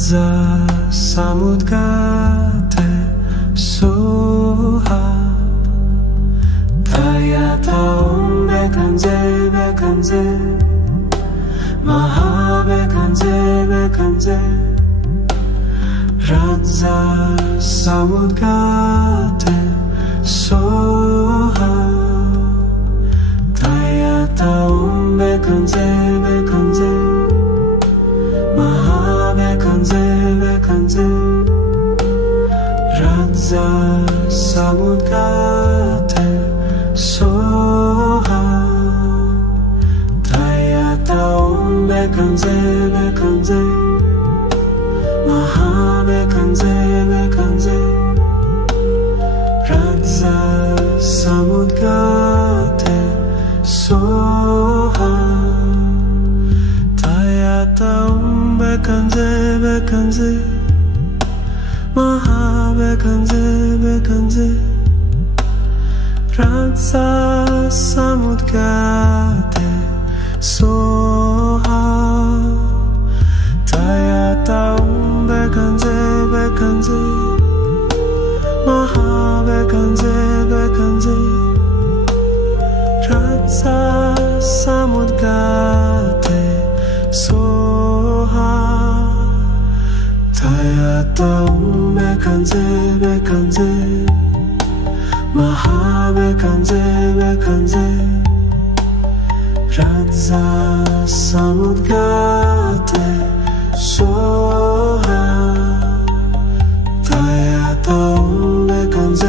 राजा समुद्र सोहा 다야다온 백한제 마하백한제 라자 사무드가테 소하 다야다온 백한제 마하백한제 라자 사무드가테 소하 다야다온 백한제 마하백한제 라자 사무드가테 소하 다야다온 백한제 마하백한제 राजा समुद्र सोहा 다야다온 백한제 마하백한제 राजा समुद्र सोहा 다야다온 백한제 마하백한제 라자 사무드가테 소하 다야다온 백한제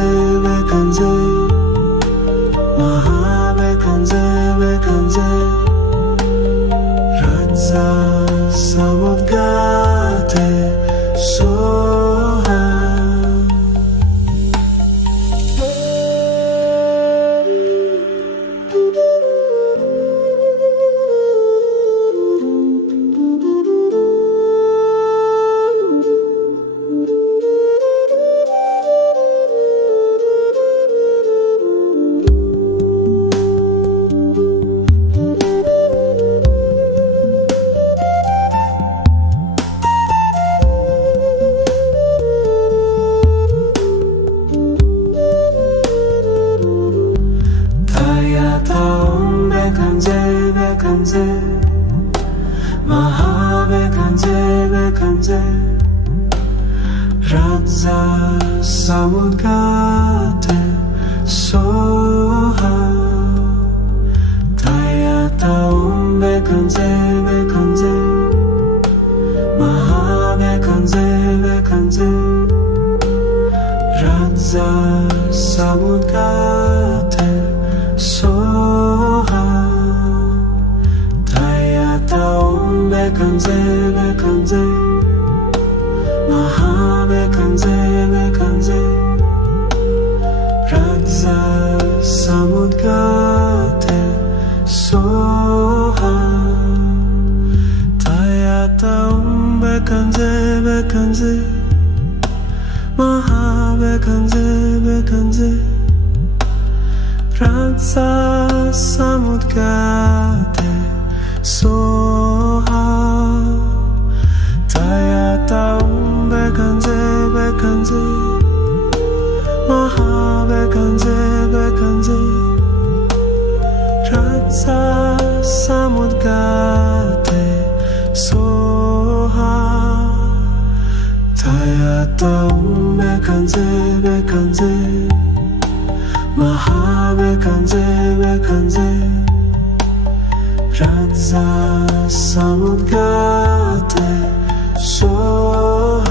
마하백한제 라자 사무드가테 소하 다야다온 백한제 마하백한제 라자 사무드가테 소하 다야다온 백한제 마하백한제 라자 사무드가테 소하 다야다온 백한제 마하백한제 라자 사무드가테 소하 다야다온 백한제 마하백한제 राजा समुद्र सोहा 다야다온 백한제 마하백한제 라자 समुद्र 소하 다야다온 백한제 마하백한제 라자 사무드가테 소하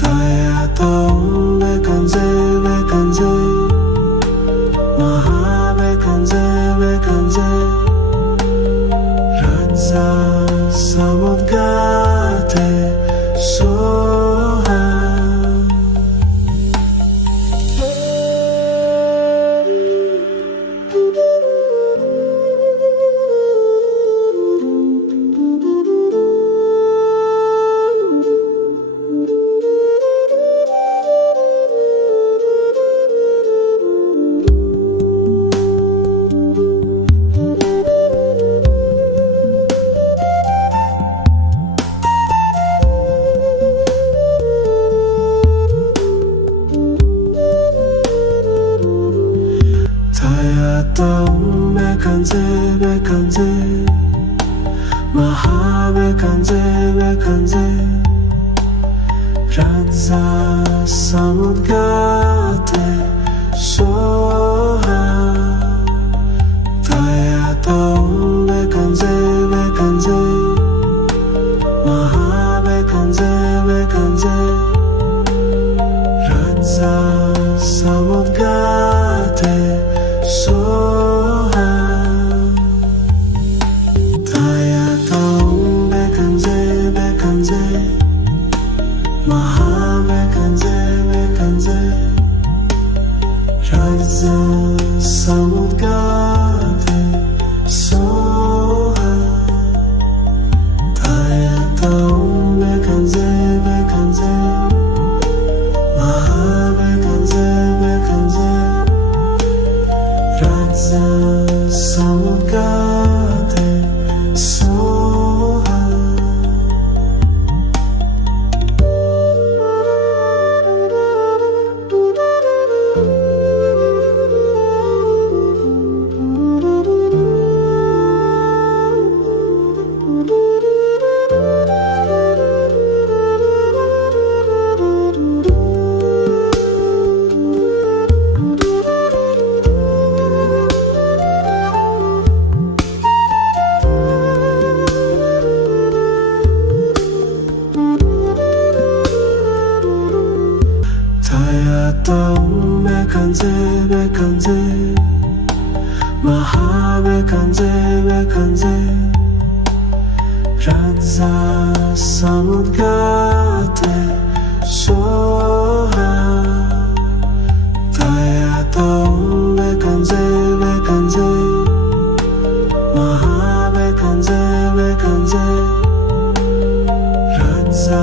다야다온 백한제 마하백한제 라자 사무드가테 소하 bekanze Radza samudgate soha Taya taum bekanze Maha bekanze Radza samudgate soha Taya taum bekanze Maha bekanze Radza samudgate soha Taya taum bekanze Maha bekanze Radza samudgate soha Taya taum bekanze Maha bekanze Radza samudgate soha Taya taum bekanze Maha bekanze Radza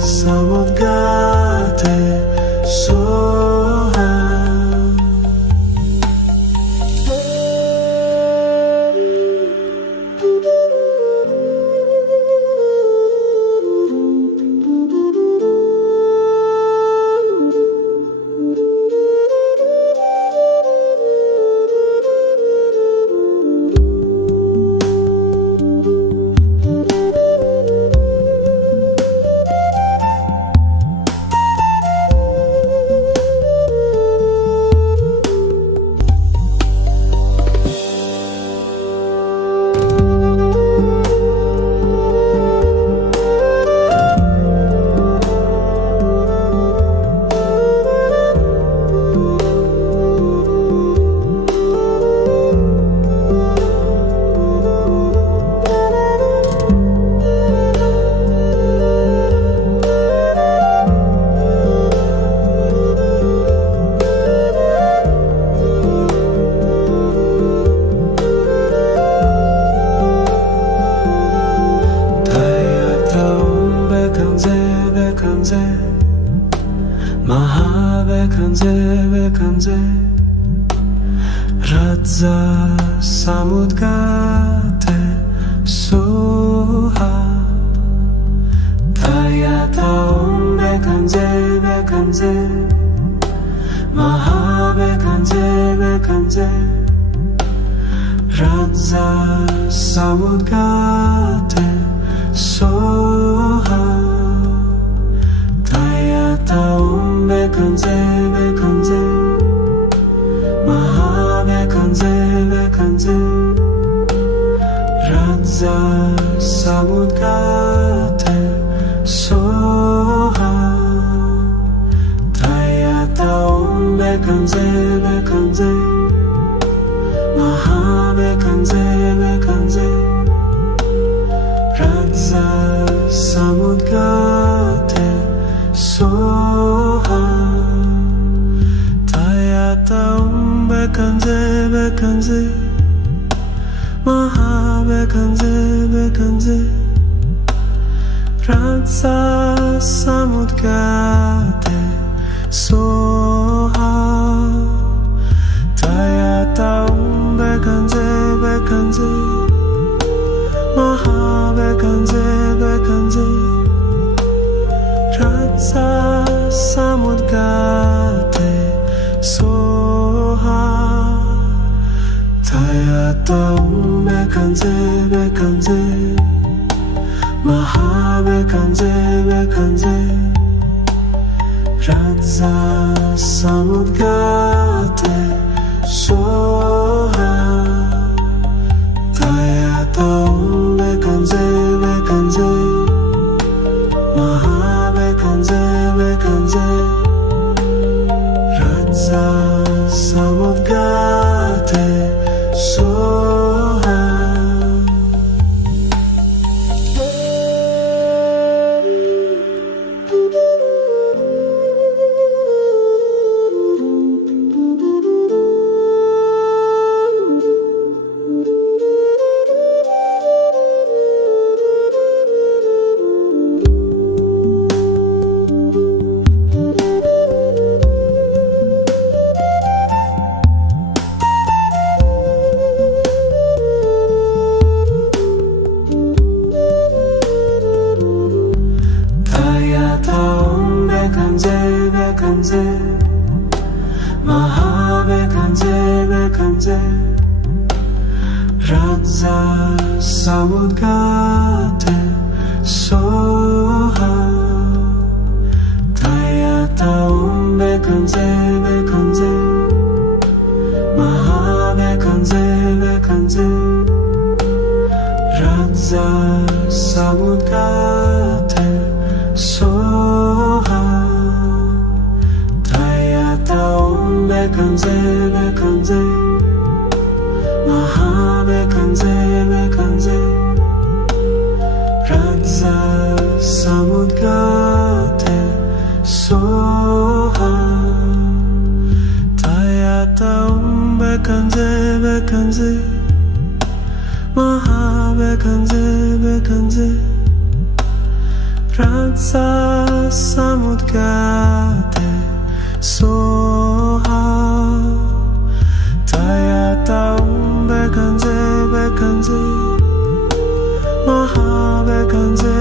samudgate soha Maha bekanze Radza samudgate soha Taya taum bekanze Maha bekanze Radza samudgate soha Taya taum bekanze Maha bekanze Radza samudgate soha Taya taum bekanze Maha bekanze Radza samudgate soha Taya taum bekanze Maha bekanze Radza samudgate soha Taya taum bekanze Maha bekanze Radza samudgate soha Taya taum bekanze Maha महाबेकंजे राजा समुद्गाते Soha Taya taum bekanze Mahabekanze Raja samudgate soha Bekanze Mahabekanze Raja samudgate soha Taya taum bekanze Mahabekanze Raja samudgate soha Bekanze Mahabekanze Raja samudgate soha Taya taum bekanze Mahabekanze Raja samudgate soha Taya taum bekanze Mahabekanze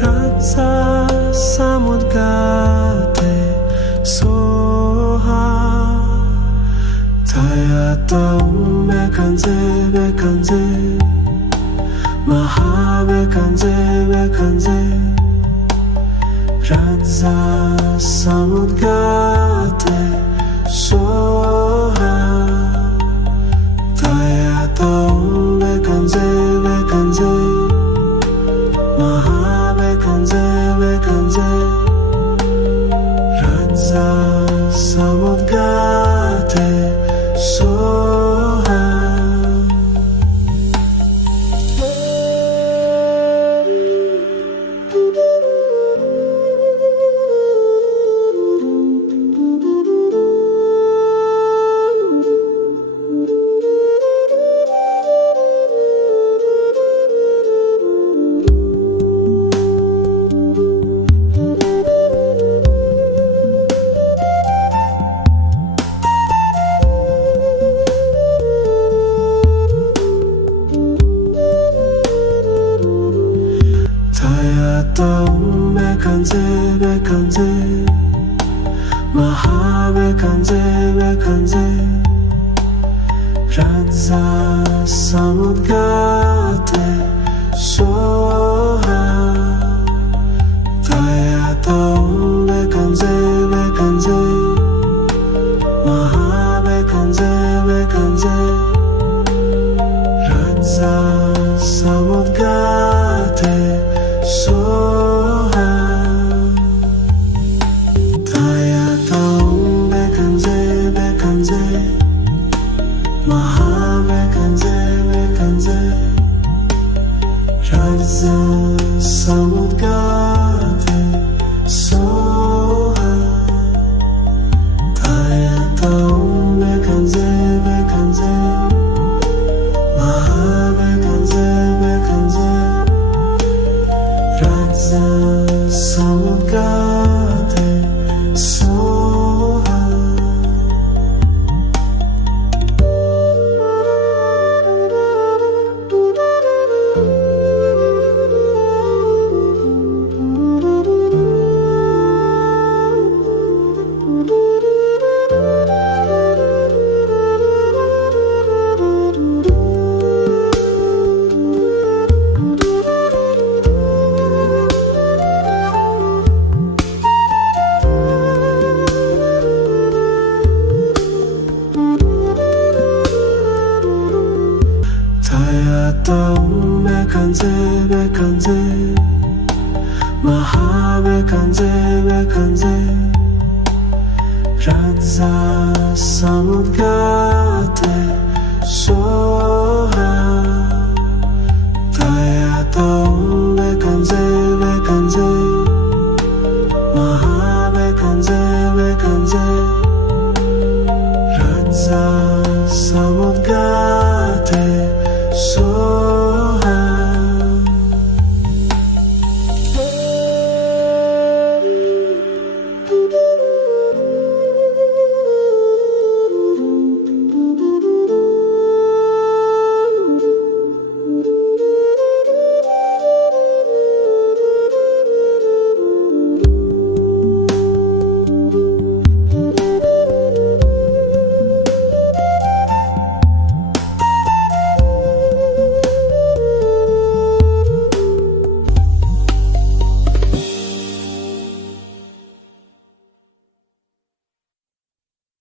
Raja samudgate soha Taya taum bekanze Mahabekanze Raja samudgate soha Taya taum bekanze Mahabekanze Raja samudgate soha Taum bekanze Mahabekanze Raja samudgate soha Taya taum bekanze Mahabekanze Raja samudgate soha Taya taum bekanze Mahabekanze Raja samudgate soha Taya taum bekanze Mahabekanze Raja samudgate soha bekanze bekanze Maha bekanze bekanze Radza samudgar